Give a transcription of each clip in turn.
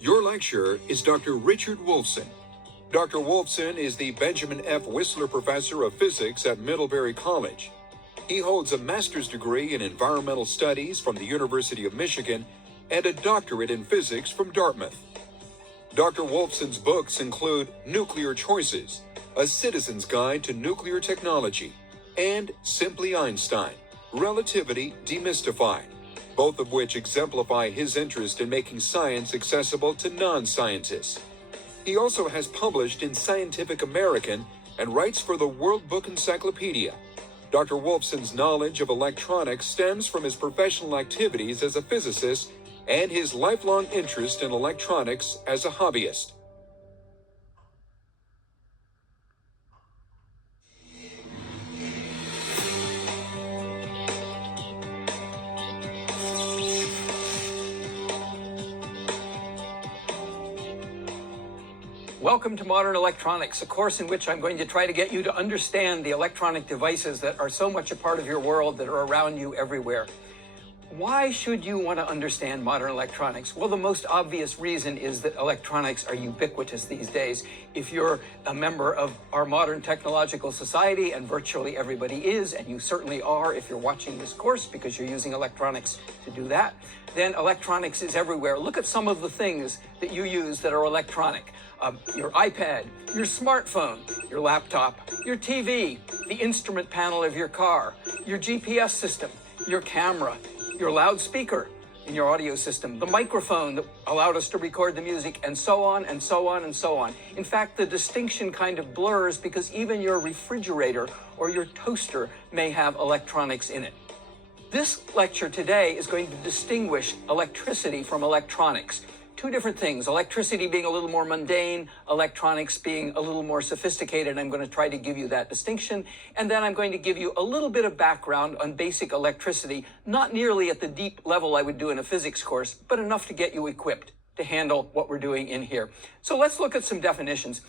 Your lecturer is Dr. Richard Wolfson. Dr. Wolfson is the Benjamin F. Whistler Professor of Physics at Middlebury College. He holds a master's degree in environmental studies from the University of Michigan and a doctorate in physics from Dartmouth. Dr. Wolfson's books include Nuclear Choices, A Citizen's Guide to Nuclear Technology, and Simply Einstein, Relativity Demystified, both of which exemplify his interest in making science accessible to non-scientists. He also has published in Scientific American and writes for the World Book Encyclopedia. Dr. Wolfson's knowledge of electronics stems from his professional activities as a physicist and his lifelong interest in electronics as a hobbyist. Welcome to Modern Electronics, a course in which I'm going to try to get you to understand the electronic devices that are so much a part of your world, that are around you everywhere. Why should you want to understand modern electronics? Well, the most obvious reason is that electronics are ubiquitous these days. If you're a member of our modern technological society, and virtually everybody is, and you certainly are if you're watching this course because you're using electronics to do that, then electronics is everywhere. Look at some of the things that you use that are electronic. Your iPad, your smartphone, your laptop, your TV, the instrument panel of your car, your GPS system, your camera, your loudspeaker in your audio system, the microphone that allowed us to record the music, and so on and so on and so on. In fact, the distinction kind of blurs because even your refrigerator or your toaster may have electronics in it. This lecture today is going to distinguish electricity from electronics. Two different things, electricity being a little more mundane, electronics being a little more sophisticated. I'm going to try to give you that distinction. And then I'm going to give you a little bit of background on basic electricity, not nearly at the deep level I would do in a physics course, but enough to get you equipped to handle what we're doing in here. So let's look at some definitions.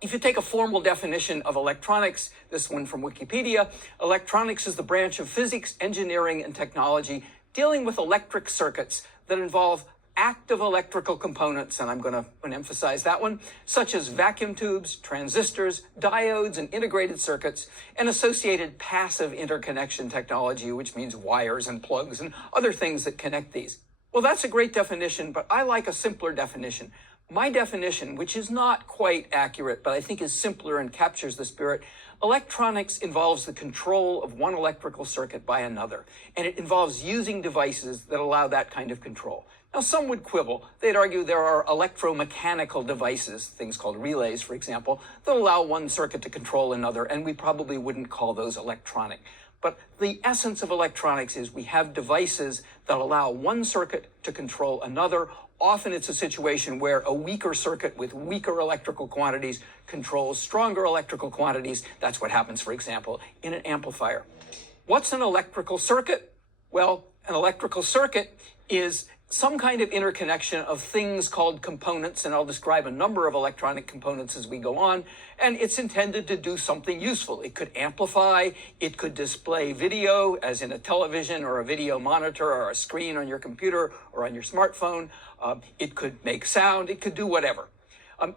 If you take a formal definition of electronics, this one from Wikipedia, electronics is the branch of physics, engineering, and technology dealing with electric circuits that involve active electrical components, and I'm going to emphasize that one, such as vacuum tubes, transistors, diodes, and integrated circuits, and associated passive interconnection technology, which means wires and plugs and other things that connect these. Well, that's a great definition, but I like a simpler definition. My definition, which is not quite accurate, but I think is simpler and captures the spirit, electronics involves the control of one electrical circuit by another, and it involves using devices that allow that kind of control. Now, some would quibble. They'd argue there are electromechanical devices, things called relays, for example, that allow one circuit to control another, and we probably wouldn't call those electronic. But the essence of electronics is we have devices that allow one circuit to control another. Often it's a situation where a weaker circuit with weaker electrical quantities controls stronger electrical quantities. That's what happens, for example, in an amplifier. What's an electrical circuit? Well, an electrical circuit is some kind of interconnection of things called components, and I'll describe a number of electronic components as we go on, and it's intended to do something useful. It could amplify, it could display video, as in a television or a video monitor or a screen on your computer or on your smartphone. It could make sound, it could do whatever.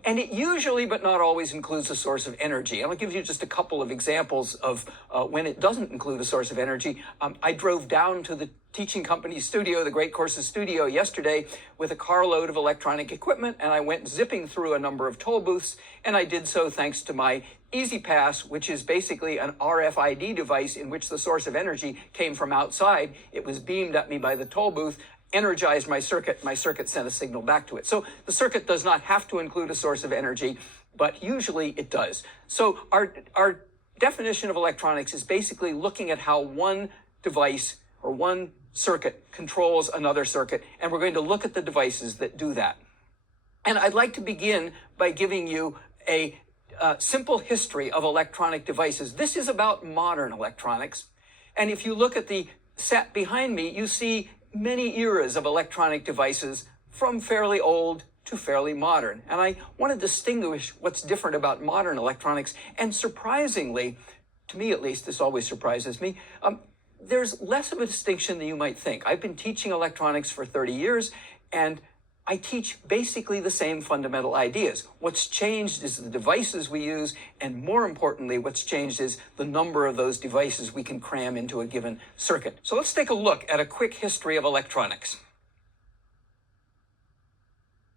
And it usually, but not always, includes a source of energy. And I'll give you just a couple of examples of when it doesn't include a source of energy. I drove down to the teaching company's studio, the Great Courses studio, yesterday with a carload of electronic equipment, and I went zipping through a number of toll booths, and I did so thanks to my Easy Pass, which is basically an RFID device in which the source of energy came from outside. It was beamed at me by the toll booth, energized my circuit sent a signal back to it. So the circuit does not have to include a source of energy, but usually it does. So our definition of electronics is basically looking at how one device or one circuit controls another circuit, and we're going to look at the devices that do that. And I'd like to begin by giving you a simple history of electronic devices. This is about modern electronics, and if you look at the set behind me, you see many eras of electronic devices from fairly old to fairly modern. And I want to distinguish what's different about modern electronics. And surprisingly, to me at least, this always surprises me, there's less of a distinction than you might think. I've been teaching electronics for 30 years, and I teach basically the same fundamental ideas. What's changed is the devices we use, and more importantly, what's changed is the number of those devices we can cram into a given circuit. So let's take a look at a quick history of electronics.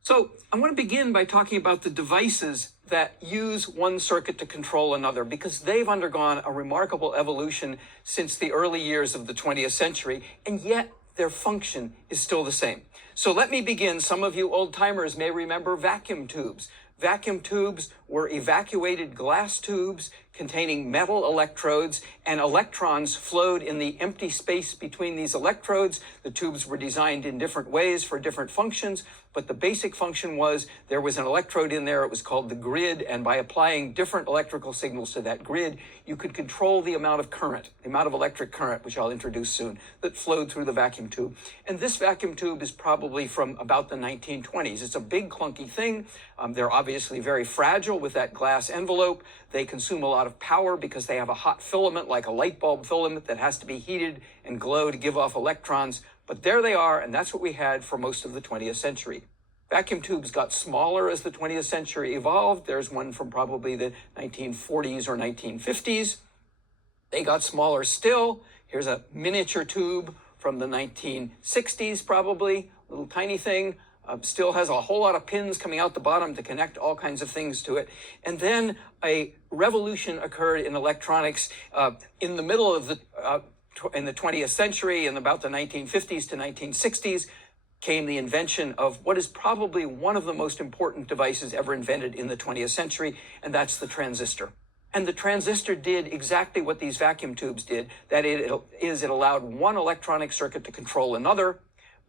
So I want to begin by talking about the devices that use one circuit to control another, because they've undergone a remarkable evolution since the early years of the 20th century, and yet their function is still the same. So let me begin. Some of you old-timers may remember vacuum tubes. Vacuum tubes were evacuated glass tubes containing metal electrodes, and electrons flowed in the empty space between these electrodes. The tubes were designed in different ways for different functions, but the basic function was there was an electrode in there. It was called the grid, and by applying different electrical signals to that grid, you could control the amount of current, the amount of electric current, which I'll introduce soon, that flowed through the vacuum tube. And this vacuum tube is probably from about the 1920s. It's a big, clunky thing. They're obviously very fragile with that glass envelope. They consume a lot of power because they have a hot filament, like a light bulb filament, that has to be heated and glow to give off electrons. But there they are, and that's what we had for most of the 20th century. Vacuum tubes got smaller as the 20th century evolved. There's one from probably the 1940s or 1950s. They got smaller still. Here's a miniature tube from the 1960s, probably, little tiny thing. Still has a whole lot of pins coming out the bottom to connect all kinds of things to it. And then a revolution occurred in electronics in the middle of in the 20th century, in about the 1950s to 1960s, came the invention of what is probably one of the most important devices ever invented in the 20th century, and that's the transistor. And the transistor did exactly what these vacuum tubes did. That it allowed one electronic circuit to control another,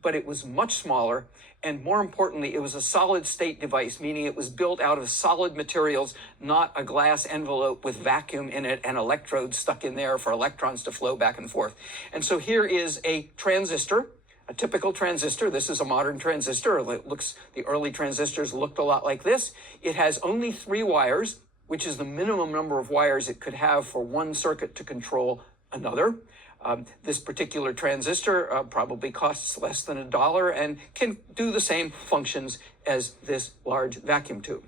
but it was much smaller, and more importantly, it was a solid-state device, meaning it was built out of solid materials, not a glass envelope with vacuum in it and electrodes stuck in there for electrons to flow back and forth. And so here is a transistor, a typical transistor. This is a modern transistor. The early transistors looked a lot like this. It has only 3 wires, which is the minimum number of wires it could have for one circuit to control another. This particular transistor probably costs less than $1 and can do the same functions as this large vacuum tube.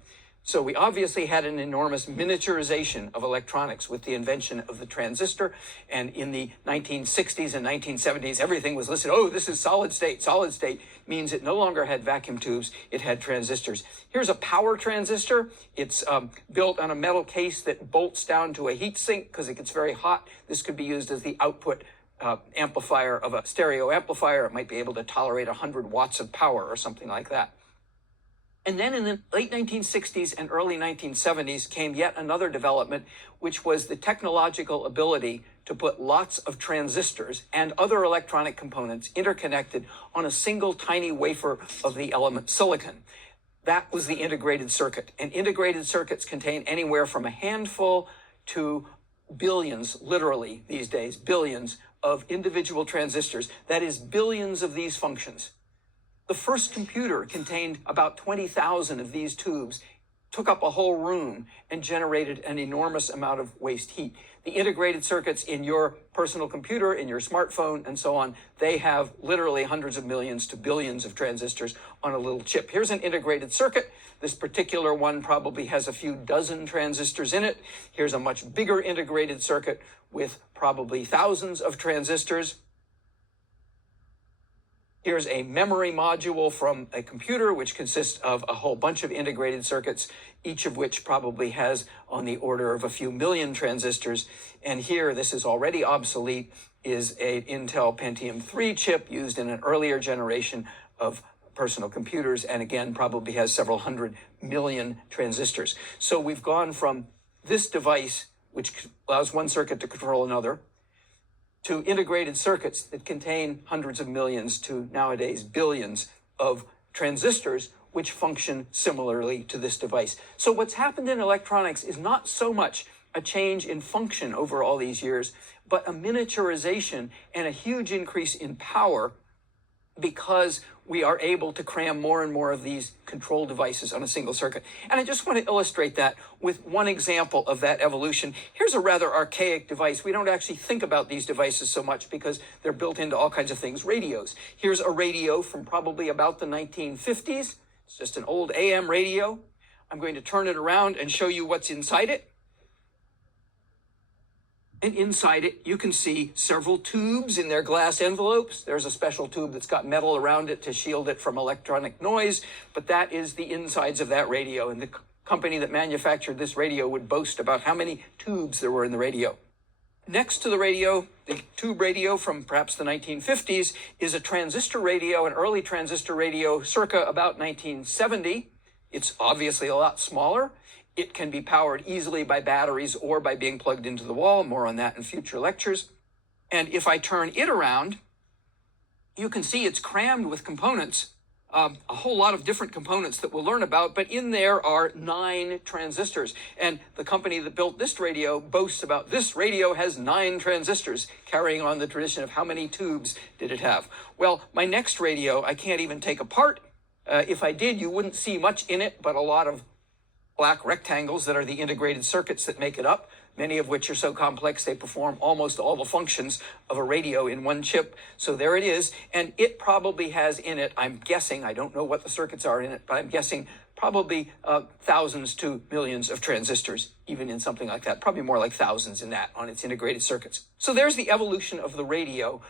So we obviously had an enormous miniaturization of electronics with the invention of the transistor. And in the 1960s and 1970s, everything was listed. Oh, this is solid state. Solid state means it no longer had vacuum tubes. It had transistors. Here's a power transistor. It's built on a metal case that bolts down to a heat sink because it gets very hot. This could be used as the output amplifier of a stereo amplifier. It might be able to tolerate 100 watts of power or something like that. And then in the late 1960s and early 1970s came yet another development, which was the technological ability to put lots of transistors and other electronic components interconnected on a single tiny wafer of the element silicon. That was the integrated circuit. And integrated circuits contain anywhere from a handful to billions, literally these days, billions of individual transistors. That is, billions of these functions. The first computer contained about 20,000 of these tubes, took up a whole room, and generated an enormous amount of waste heat. The integrated circuits in your personal computer, in your smartphone, and so on, they have literally hundreds of millions to billions of transistors on a little chip. Here's an integrated circuit. This particular one probably has a few dozen transistors in it. Here's a much bigger integrated circuit with probably thousands of transistors. Here's a memory module from a computer, which consists of a whole bunch of integrated circuits, each of which probably has on the order of a few million transistors. And here, this is already obsolete, is an Intel Pentium 3 chip used in an earlier generation of personal computers, and again, probably has several hundred million transistors. So we've gone from this device, which allows one circuit to control another, to integrated circuits that contain hundreds of millions to nowadays billions of transistors, which function similarly to this device. So what's happened in electronics is not so much a change in function over all these years, but a miniaturization and a huge increase in power, because we are able to cram more and more of these control devices on a single circuit. And I just want to illustrate that with one example of that evolution. Here's a rather archaic device. We don't actually think about these devices so much because they're built into all kinds of things, radios. Here's a radio from probably about the 1950s. It's just an old AM radio. I'm going to turn it around and show you what's inside it. And inside it, you can see several tubes in their glass envelopes. There's a special tube that's got metal around it to shield it from electronic noise, but that is the insides of that radio. And the company that manufactured this radio would boast about how many tubes there were in the radio. Next to the radio, the tube radio from perhaps the 1950s, is a transistor radio, an early transistor radio circa about 1970. It's obviously a lot smaller. It can be powered easily by batteries or by being plugged into the wall. More on that in future lectures. And if I turn it around, you can see it's crammed with components, a whole lot of different components that we'll learn about, but in there are 9 transistors. And the company that built this radio boasts about this radio has 9 transistors, carrying on the tradition of how many tubes did it have. Well, my next radio, I can't even take apart. If I did, you wouldn't see much in it, but a lot of black rectangles that are the integrated circuits that make it up, many of which are so complex they perform almost all the functions of a radio in one chip. So there it is, and it probably has in it, I'm guessing, I don't know what the circuits are in it, but I'm guessing probably thousands to millions of transistors, even in something like that, probably more like thousands in that on its integrated circuits. So there's the evolution of the radio: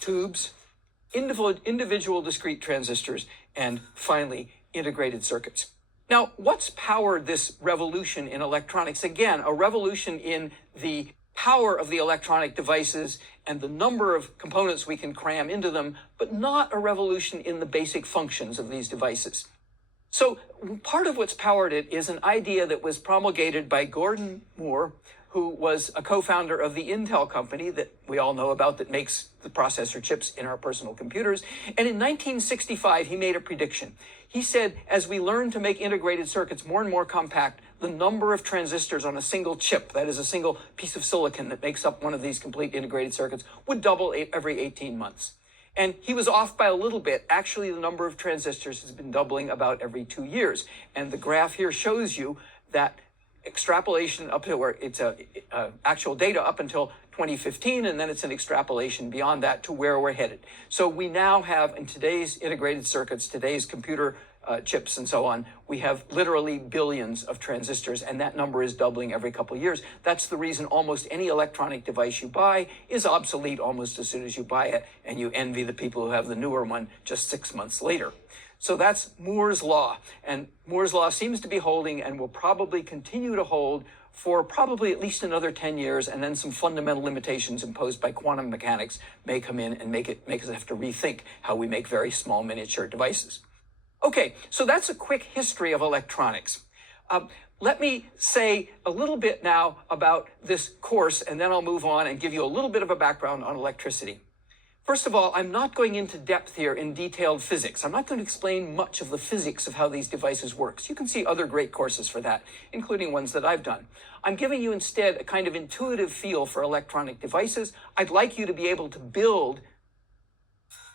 tubes, individual discrete transistors, and finally integrated circuits. Now, what's powered this revolution in electronics? Again, a revolution in the power of the electronic devices and the number of components we can cram into them, but not a revolution in the basic functions of these devices. So part of what's powered it is an idea that was promulgated by Gordon Moore, who was a co-founder of the Intel company that we all know about that makes the processor chips in our personal computers. And in 1965, he made a prediction. He said, as we learn to make integrated circuits more and more compact, the number of transistors on a single chip, that is a single piece of silicon that makes up one of these complete integrated circuits, would double every 18 months. And he was off by a little bit. Actually, the number of transistors has been doubling about every 2 years. And the graph here shows you that extrapolation up to where it's actual data up until 2015, and then it's an extrapolation beyond that to where we're headed. So we now have, in today's integrated circuits, today's computer chips and so on, we have literally billions of transistors, and that number is doubling every couple of years. That's the reason almost any electronic device you buy is obsolete almost as soon as you buy it, and you envy the people who have the newer one just 6 months later. So that's Moore's law, and Moore's law seems to be holding and will probably continue to hold for probably at least another 10 years, and then some fundamental limitations imposed by quantum mechanics may come in and make us have to rethink how we make very small miniature devices. Okay, so that's a quick history of electronics. Let me say a little bit now about this course, and then I'll move on and give you a little bit of a background on electricity. First of all, I'm not going into depth here in detailed physics. I'm not going to explain much of the physics of how these devices work. You can see other great courses for that, including ones that I've done. I'm giving you instead a kind of intuitive feel for electronic devices. I'd like you to be able to build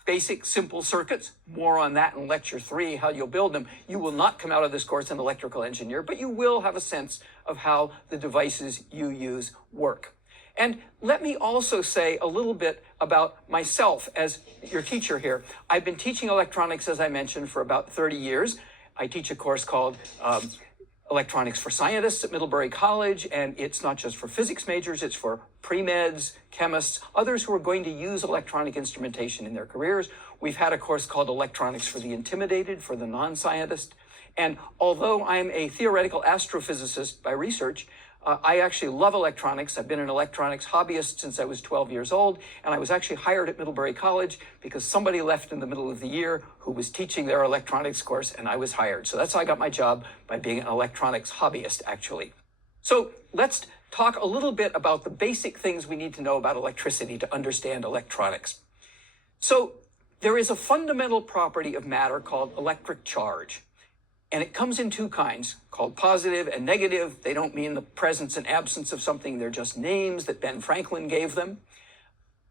basic, simple circuits. More on that in lecture 3, how you'll build them. You will not come out of this course an electrical engineer, but you will have a sense of how the devices you use work. And let me also say a little bit about myself as your teacher here. I've been teaching electronics, as I mentioned, for about 30 years. I teach a course called Electronics for Scientists at Middlebury College, and it's not just for physics majors, it's for pre-meds, chemists, others who are going to use electronic instrumentation in their careers. We've had a course called Electronics for the Intimidated, for the non-scientist. And although I'm a theoretical astrophysicist by research, I actually love electronics. I've been an electronics hobbyist since I was 12 years old, and I was actually hired at Middlebury College because somebody left in the middle of the year who was teaching their electronics course, and I was hired. So that's how I got my job, by being an electronics hobbyist, actually. So let's talk a little bit about the basic things we need to know about electricity to understand electronics. So there is a fundamental property of matter called electric charge. And it comes in 2 kinds, called positive and negative. They don't mean the presence and absence of something. They're just names that Ben Franklin gave them.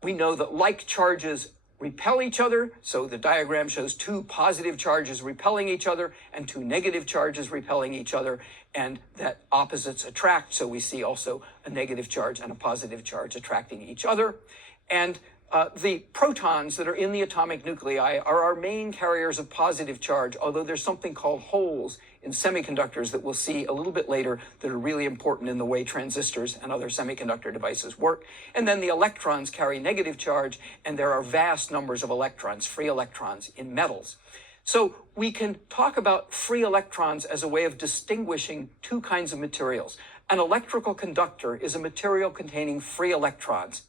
We know that like charges repel each other. So the diagram shows two positive charges repelling each other and two negative charges repelling each other, and that opposites attract. So we see also a negative charge and a positive charge attracting each other. And the protons that are in the atomic nuclei are our main carriers of positive charge, although there's something called holes in semiconductors that we'll see a little bit later that are really important in the way transistors and other semiconductor devices work. And then the electrons carry negative charge, and there are vast numbers of electrons, free electrons, in metals. So we can talk about free electrons as a way of distinguishing two kinds of materials. An electrical conductor is a material containing free electrons.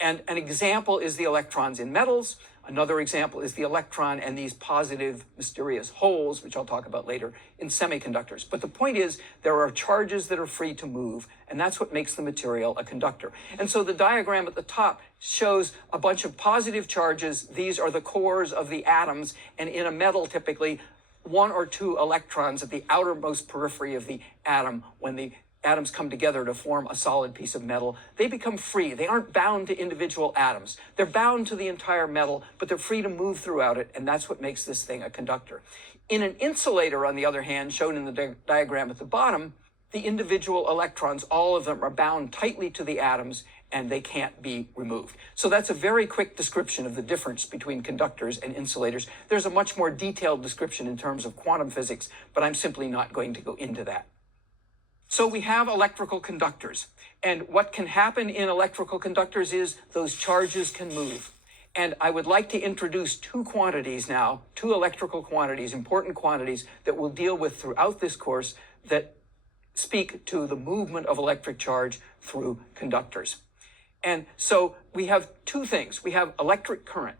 And an example is the electrons in metals. Another example is the electron and these positive mysterious holes, which I'll talk about later, in semiconductors. But the point is, there are charges that are free to move, and that's what makes the material a conductor. And so the diagram at the top shows a bunch of positive charges. These are the cores of the atoms, and in a metal, typically, one or two electrons at the outermost periphery of the atom. When the atoms come together to form a solid piece of metal, they become free. They aren't bound to individual atoms. They're bound to the entire metal, but they're free to move throughout it, and that's what makes this thing a conductor. In an insulator, on the other hand, shown in the diagram at the bottom, the individual electrons, all of them, are bound tightly to the atoms, and they can't be removed. So that's a very quick description of the difference between conductors and insulators. There's a much more detailed description in terms of quantum physics, but I'm simply not going to go into that. So we have electrical conductors, and what can happen in electrical conductors is those charges can move. And I would like to introduce two quantities now, two electrical quantities, important quantities that we'll deal with throughout this course that speak to the movement of electric charge through conductors. And so we have two things. We have electric current.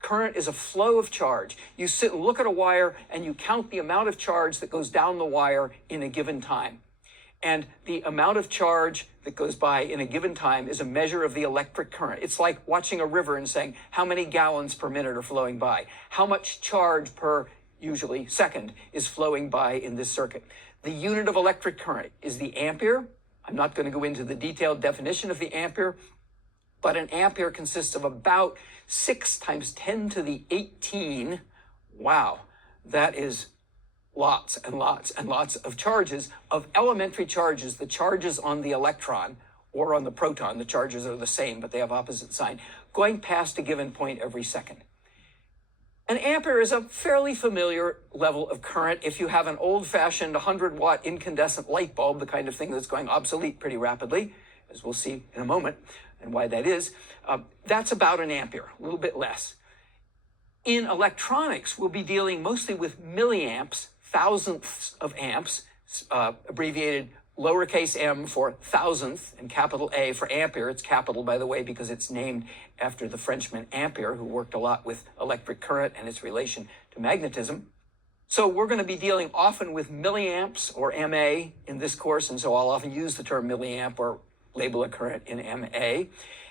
Current is a flow of charge. You sit and look at a wire and you count the amount of charge that goes down the wire in a given time. And the amount of charge that goes by in a given time is a measure of the electric current. It's like watching a river and saying, how many gallons per minute are flowing by? How much charge per, usually, second is flowing by in this circuit? The unit of electric current is the ampere. I'm not going to go into the detailed definition of the ampere, but an ampere consists of about 6 times 10 to the 18. Wow, that is lots and lots and lots of charges, of elementary charges, the charges on the electron or on the proton. The charges are the same, but they have opposite sign, going past a given point every second. An ampere is a fairly familiar level of current. If you have an old-fashioned 100-watt incandescent light bulb, the kind of thing that's going obsolete pretty rapidly, as we'll see in a moment, and why that is, that's about an ampere, a little bit less. In electronics, we'll be dealing mostly with milliamps, thousandths of amps, abbreviated lowercase m for thousandth and capital A for ampere. It's capital, by the way, because it's named after the Frenchman Ampere, who worked a lot with electric current and its relation to magnetism. So we're going to be dealing often with milliamps or MA in this course, and so I'll often use the term milliamp or label a current in MA.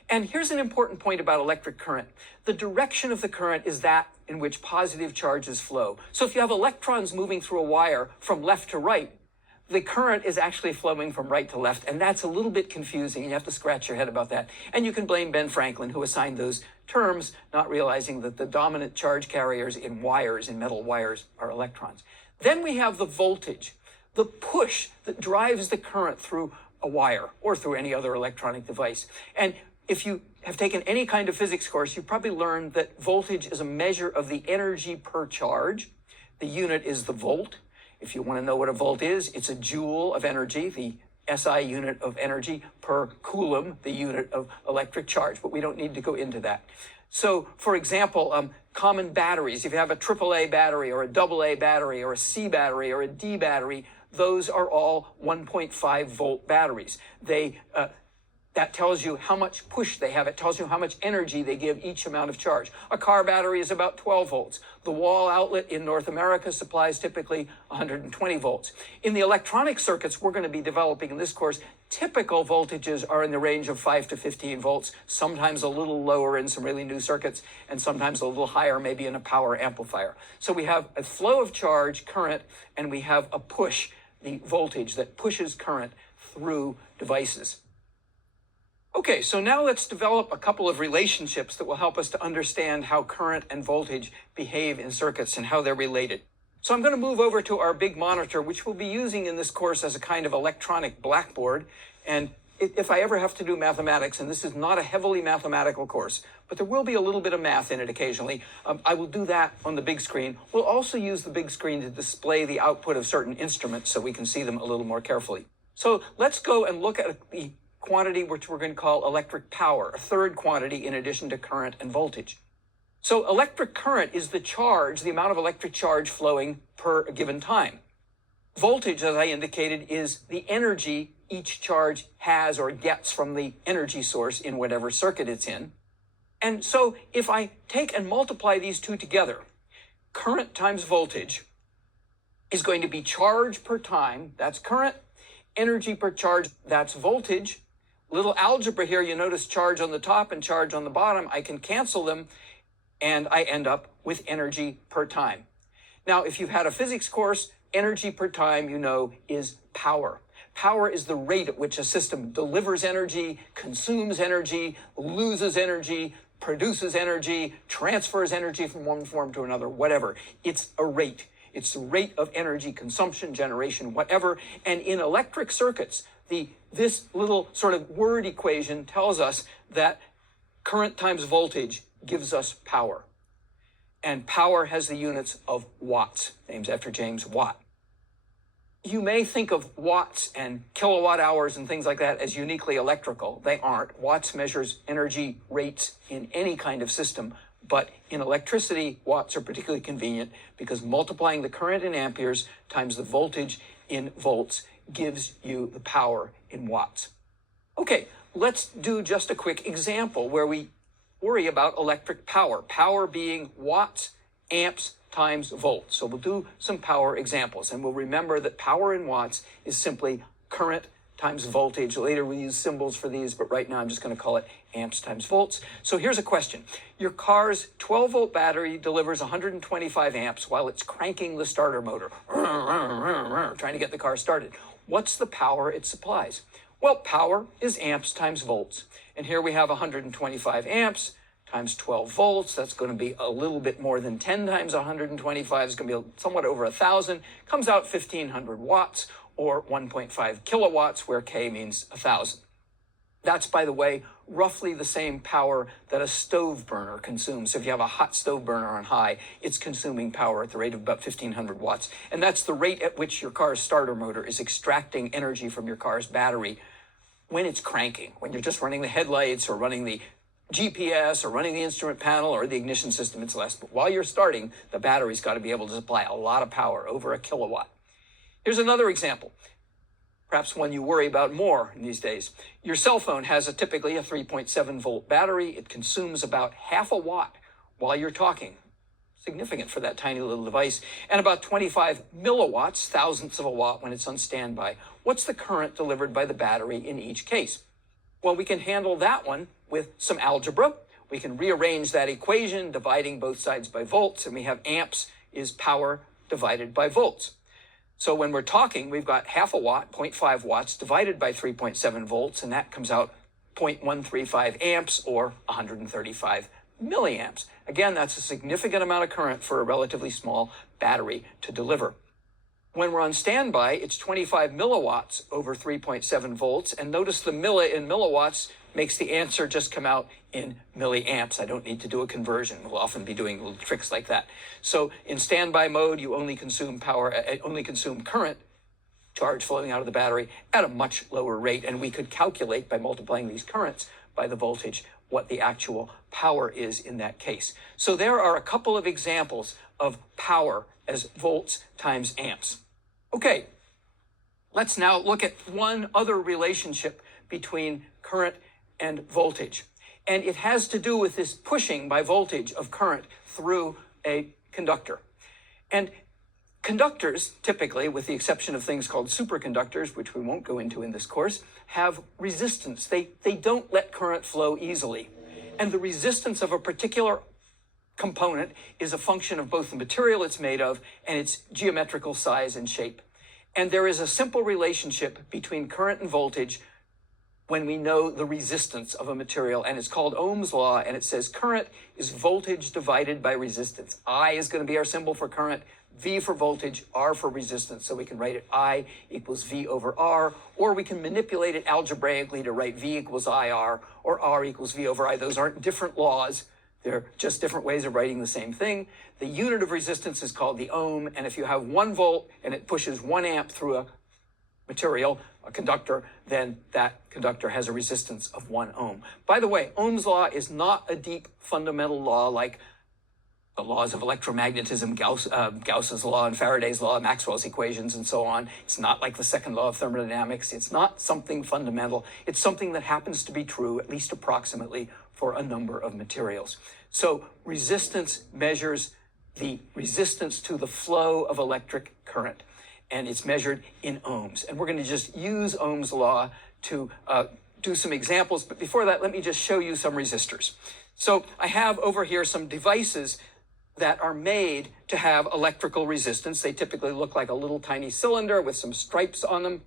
And here's an important point about electric current. The direction of the current is that in which positive charges flow. So if you have electrons moving through a wire from left to right, the current is actually flowing from right to left, and that's a little bit confusing. You have to scratch your head about that. And you can blame Ben Franklin, who assigned those terms, not realizing that the dominant charge carriers in wires, in metal wires, are electrons. Then we have the voltage, the push that drives the current through a wire or through any other electronic device. And if you have taken any kind of physics course, you've probably learned that voltage is a measure of the energy per charge. The unit is the volt. If you want to know what a volt is, it's a joule of energy, the SI unit of energy per coulomb, the unit of electric charge, but we don't need to go into that. So, for example, common batteries, if you have a AAA battery or a AA battery or a C battery or a D battery, those are all 1.5 volt batteries. That tells you how much push they have. It tells you how much energy they give each amount of charge. A car battery is about 12 volts. The wall outlet in North America supplies typically 120 volts. In the electronic circuits we're going to be developing in this course, typical voltages are in the range of 5 to 15 volts, sometimes a little lower in some really new circuits, and sometimes a little higher maybe in a power amplifier. So we have a flow of charge, current, and we have a push, the voltage that pushes current through devices. Okay, so now let's develop a couple of relationships that will help us to understand how current and voltage behave in circuits and how they're related. So I'm going to move over to our big monitor, which we'll be using in this course as a kind of electronic blackboard. And if I ever have to do mathematics, and this is not a heavily mathematical course, but there will be a little bit of math in it occasionally, I will do that on the big screen. We'll also use the big screen to display the output of certain instruments so we can see them a little more carefully. So let's go and look at the quantity which we're going to call electric power, a third quantity in addition to current and voltage. So electric current is the charge, the amount of electric charge flowing per a given time. Voltage, as I indicated, is the energy each charge has or gets from the energy source in whatever circuit it's in. And so if I take and multiply these two together, current times voltage is going to be charge per time, that's current, energy per charge, that's voltage. Little algebra here, you notice charge on the top and charge on the bottom. I can cancel them, and I end up with energy per time. Now, if you've had a physics course, energy per time, you know, is power. Power is the rate at which a system delivers energy, consumes energy, loses energy, produces energy, transfers energy from one form to another, whatever. It's a rate. It's the rate of energy consumption, generation, whatever. And in electric circuits, this little sort of word equation tells us that current times voltage gives us power. And power has the units of watts, named after James Watt. You may think of watts and kilowatt hours and things like that as uniquely electrical. They aren't. Watts measures energy rates in any kind of system. But in electricity, watts are particularly convenient because multiplying the current in amperes times the voltage in volts gives you the power in watts. Okay, let's do just a quick example where we worry about electric power. Power being watts, amps times volts. So we'll do some power examples, and we'll remember that power in watts is simply current times voltage. Later we use symbols for these, but right now I'm just going to call it amps times volts. So here's a question. Your car's 12-volt battery delivers 125 amps while it's cranking the starter motor, trying to get the car started. What's the power it supplies? Well, power is amps times volts. And here we have 125 amps times 12 volts. That's going to be a little bit more than 10 times 125. It's going to be somewhat over 1,000. Comes out 1,500 watts, or 1.5 kilowatts, where K means 1,000. That's, by the way, roughly the same power that a stove burner consumes. So if you have a hot stove burner on high, it's consuming power at the rate of about 1,500 watts. And that's the rate at which your car's starter motor is extracting energy from your car's battery when it's cranking, when you're just running the headlights or running the GPS or running the instrument panel or the ignition system, it's less. But while you're starting, the battery's got to be able to supply a lot of power, over a kilowatt. Here's another example, perhaps one you worry about more in these days. Your cell phone has typically a 3.7 volt battery. It consumes about half a watt while you're talking. Significant for that tiny little device. And about 25 milliwatts, thousandths of a watt, when it's on standby. What's the current delivered by the battery in each case? Well, we can handle that one with some algebra. We can rearrange that equation, dividing both sides by volts, and we have amps is power divided by volts. So when we're talking, we've got half a watt, 0.5 watts, divided by 3.7 volts, and that comes out 0.135 amps, or 135 milliamps. Again, that's a significant amount of current for a relatively small battery to deliver. When we're on standby, it's 25 milliwatts over 3.7 volts, and notice the milli in milliwatts makes the answer just come out in milliamps. I don't need to do a conversion. We'll often be doing little tricks like that. So in standby mode, you only consume power, only consume current, charge flowing out of the battery at a much lower rate. And we could calculate by multiplying these currents by the voltage what the actual power is in that case. So there are a couple of examples of power as volts times amps. Okay, let's now look at one other relationship between current and voltage. And it has to do with this pushing by voltage of current through a conductor. And conductors, typically, with the exception of things called superconductors, which we won't go into in this course, have resistance. They don't let current flow easily. And the resistance of a particular component is a function of both the material it's made of and its geometrical size and shape. And there is a simple relationship between current and voltage when we know the resistance of a material, and it's called Ohm's law, and it says current is voltage divided by resistance. I is going to be our symbol for current, V for voltage, R for resistance, so we can write it I equals V over R, or we can manipulate it algebraically to write V equals IR, or R equals V over I. Those aren't different laws. They're just different ways of writing the same thing. The unit of resistance is called the ohm, and if you have 1 volt and it pushes 1 amp through a material, a conductor, then that conductor has a resistance of 1 ohm. By the way, Ohm's law is not a deep fundamental law like the laws of electromagnetism, Gauss's law and Faraday's law, Maxwell's equations, and so on. It's not like the second law of thermodynamics. It's not something fundamental. It's something that happens to be true, at least approximately, for a number of materials. So resistance measures the resistance to the flow of electric current, and it's measured in ohms. And we're going to just use Ohm's law to do some examples. But before that, let me just show you some resistors. So I have over here some devices that are made to have electrical resistance. They typically look like a little tiny cylinder with some stripes on them.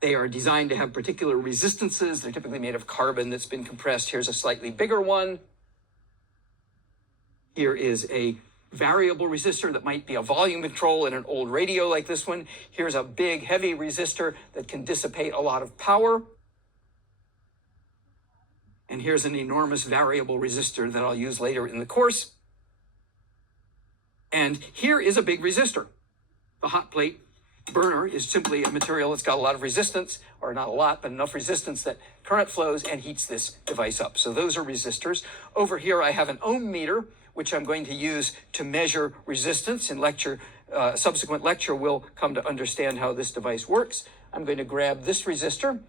They are designed to have particular resistances. They're typically made of carbon that's been compressed. Here's a slightly bigger one. Here is a variable resistor that might be a volume control in an old radio like this one. Here's a big, heavy resistor that can dissipate a lot of power. And here's an enormous variable resistor that I'll use later in the course. And here is a big resistor. The hot plate burner is simply a material that's got a lot of resistance, or not a lot, but enough resistance that current flows and heats this device up. So those are resistors. Over here I have an ohm meter, which I'm going to use to measure resistance. In subsequent lecture, we'll come to understand how this device works. I'm going to grab this resistor,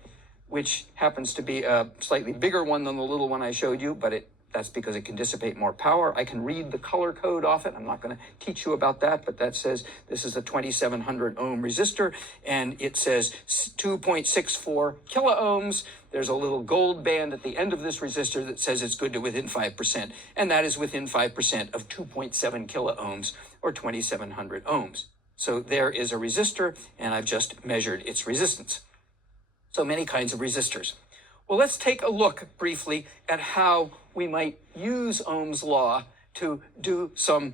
which happens to be a slightly bigger one than the little one I showed you, but that's because it can dissipate more power. I can read the color code off it. I'm not going to teach you about that, but that says this is a 2700 ohm resistor, and it says 2.64 kiloohms. There's a little gold band at the end of this resistor that says it's good to within 5%, and that is within 5% of 2.7 kiloohms, or 2700 ohms. So there is a resistor, and I've just measured its resistance. So many kinds of resistors. Well, let's take a look briefly at how we might use Ohm's law to do some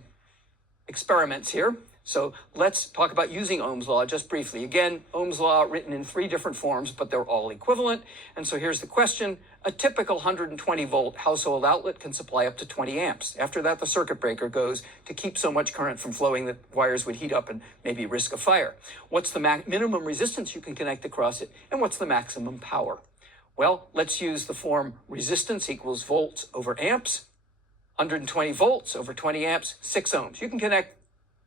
experiments here. So let's talk about using Ohm's law just briefly. Again, Ohm's law written in 3 different forms, but they're all equivalent. And so here's the question. A typical 120 volt household outlet can supply up to 20 amps. After that, the circuit breaker goes to keep so much current from flowing that wires would heat up and maybe risk a fire. What's the minimum resistance you can connect across it? And what's the maximum power? Well, let's use the form resistance equals volts over amps. 120 volts over 20 amps, 6 ohms. You can connect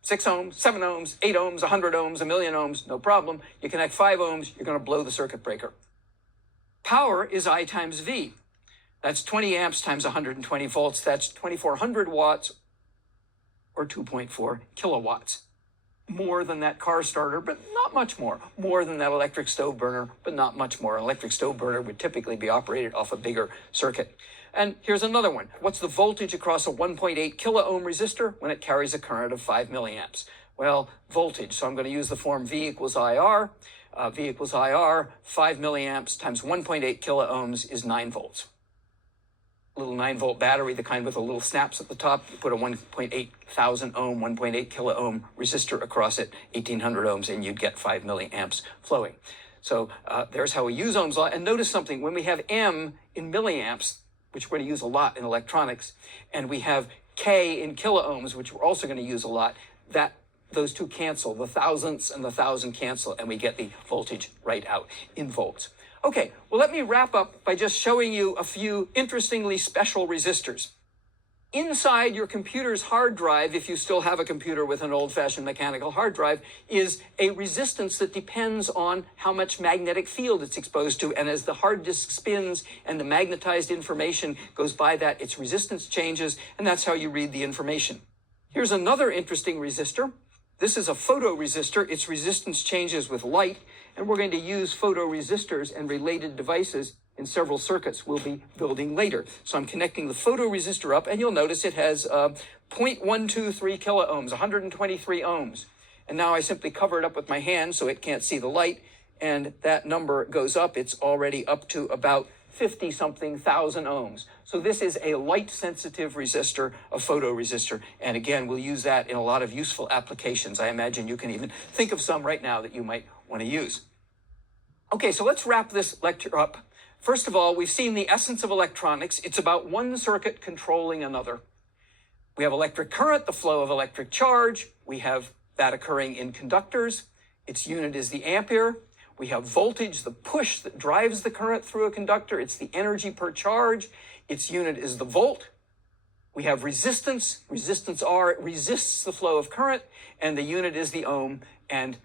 6 ohms, 7 ohms, 8 ohms, 100 ohms, 1,000,000 ohms, no problem. You connect 5 ohms, you're going to blow the circuit breaker. Power is I times V. That's 20 amps times 120 volts. That's 2,400 watts, or 2.4 kilowatts. More than that car starter, but not much more. More than that electric stove burner, but not much more. An electric stove burner would typically be operated off a bigger circuit. And here's another one. What's the voltage across a 1.8 kilo ohm resistor when it carries a current of 5 milliamps? Well, voltage. So I'm going to use the form V equals IR. V equals IR, 5 milliamps times 1.8 kilo ohms is 9 volts. A little 9-volt battery, the kind with the little snaps at the top. You put a 1.8 thousand ohm, 1.8 kilo ohm resistor across it, 1,800 ohms, and you'd get 5 milliamps flowing. So there's how we use Ohm's law. And notice something, when we have M in milliamps, which we're going to use a lot in electronics, and we have K in kilo ohms, which we're also going to use a lot, those two cancel. The thousandths and the thousand cancel, and we get the voltage right out in volts. Okay, well, let me wrap up by just showing you a few interestingly special resistors. Inside your computer's hard drive, if you still have a computer with an old-fashioned mechanical hard drive, is a resistance that depends on how much magnetic field it's exposed to. And as the hard disk spins and the magnetized information goes by that, its resistance changes, and that's how you read the information. Here's another interesting resistor. This is a photoresistor. Its resistance changes with light, and we're going to use photoresistors and related devices in several circuits we'll be building later. So I'm connecting the photoresistor up, and you'll notice it has 0.123 kilo ohms, 123 ohms. And now I simply cover it up with my hand so it can't see the light. and that number goes up. It's already up to about 50-something thousand ohms. So this is a light-sensitive resistor, a photoresistor. And again, we'll use that in a lot of useful applications. I imagine you can even think of some right now that you might want to use. Okay, so let's wrap this lecture up. First of all, we've seen the essence of electronics. It's about one circuit controlling another. We have electric current, the flow of electric charge. We have that occurring in conductors. Its unit is the ampere. We have voltage, the push that drives the current through a conductor. It's the energy per charge. Its unit is the volt. We have resistance. Resistance R, it resists the flow of current, and the unit is the ohm. And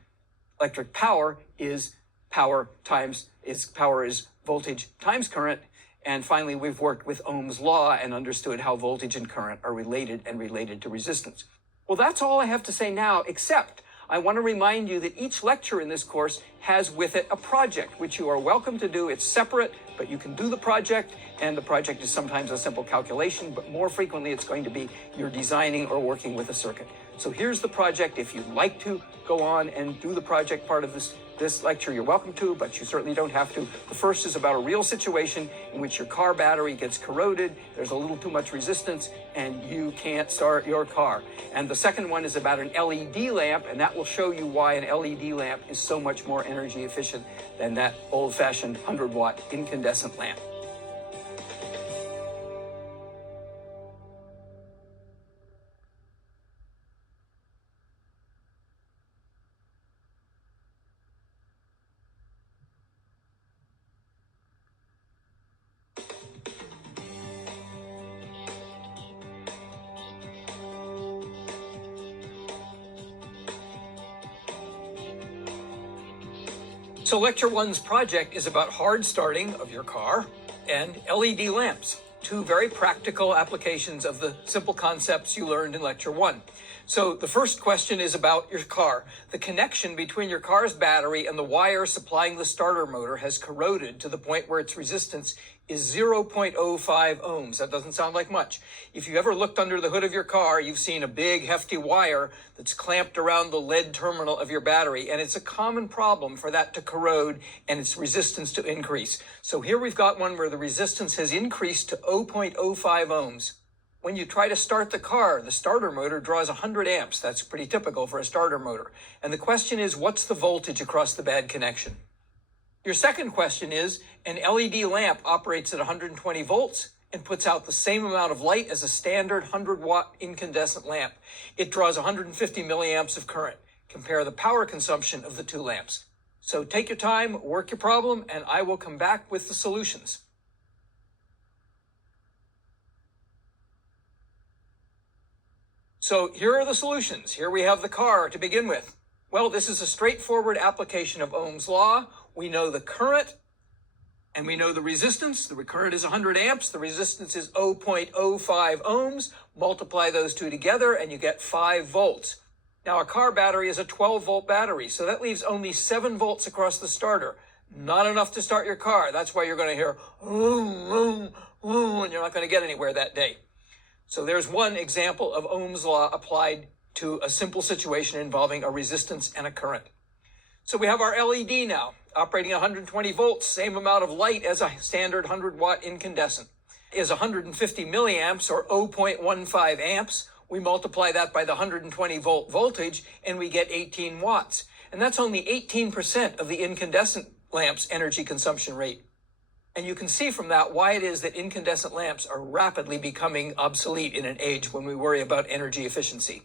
electric power is voltage times current. And finally, we've worked with Ohm's law and understood how voltage and current are related and related to resistance. Well, that's all I have to say now, except I want to remind you that each lecture in this course has with it a project, which you are welcome to do. It's separate, but you can do the project, and the project is sometimes a simple calculation, but more frequently it's going to be you're designing or working with a circuit. So here's the project. If you'd like to go on and do the project part of this lecture, you're welcome to, but you certainly don't have to. The first is about a real situation in which your car battery gets corroded, there's a little too much resistance, and you can't start your car. And the second one is about an LED lamp, and that will show you why an LED lamp is so much more energy efficient than that old-fashioned 100-watt incandescent lamp. So Lecture 1's project is about hard starting of your car and LED lamps, two very practical applications of the simple concepts you learned in Lecture 1. So the first question is about your car. The connection between your car's battery and the wire supplying the starter motor has corroded to the point where its resistance is 0.05 ohms. That doesn't sound like much. If you ever looked under the hood of your car, you've seen a big, hefty wire that's clamped around the lead terminal of your battery, and it's a common problem for that to corrode and its resistance to increase. So here we've got one where the resistance has increased to 0.05 ohms. When you try to start the car, the starter motor draws 100 amps. That's pretty typical for a starter motor. And the question is, what's the voltage across the bad connection? Your second question is, an LED lamp operates at 120 volts and puts out the same amount of light as a standard 100-watt incandescent lamp. It draws 150 milliamps of current. Compare the power consumption of the two lamps. So take your time, work your problem, and I will come back with the solutions. So here are the solutions. Here we have the car to begin with. Well, this is a straightforward application of Ohm's law. We know the current and we know the resistance. The current is 100 amps. The resistance is 0.05 ohms. Multiply those two together and you get 5 volts. Now a car battery is a 12-volt battery, so that leaves only 7 volts across the starter. Not enough to start your car. That's why you're going to hear, vroom, vroom, vroom, and you're not going to get anywhere that day. So there's one example of Ohm's law applied to a simple situation involving a resistance and a current. So we have our LED now, operating 120 volts, same amount of light as a standard 100-watt incandescent. Is 150 milliamps, or 0.15 amps. We multiply that by the 120-volt voltage, and we get 18 watts. And that's only 18% of the incandescent lamp's energy consumption rate. And you can see from that why it is that incandescent lamps are rapidly becoming obsolete in an age when we worry about energy efficiency.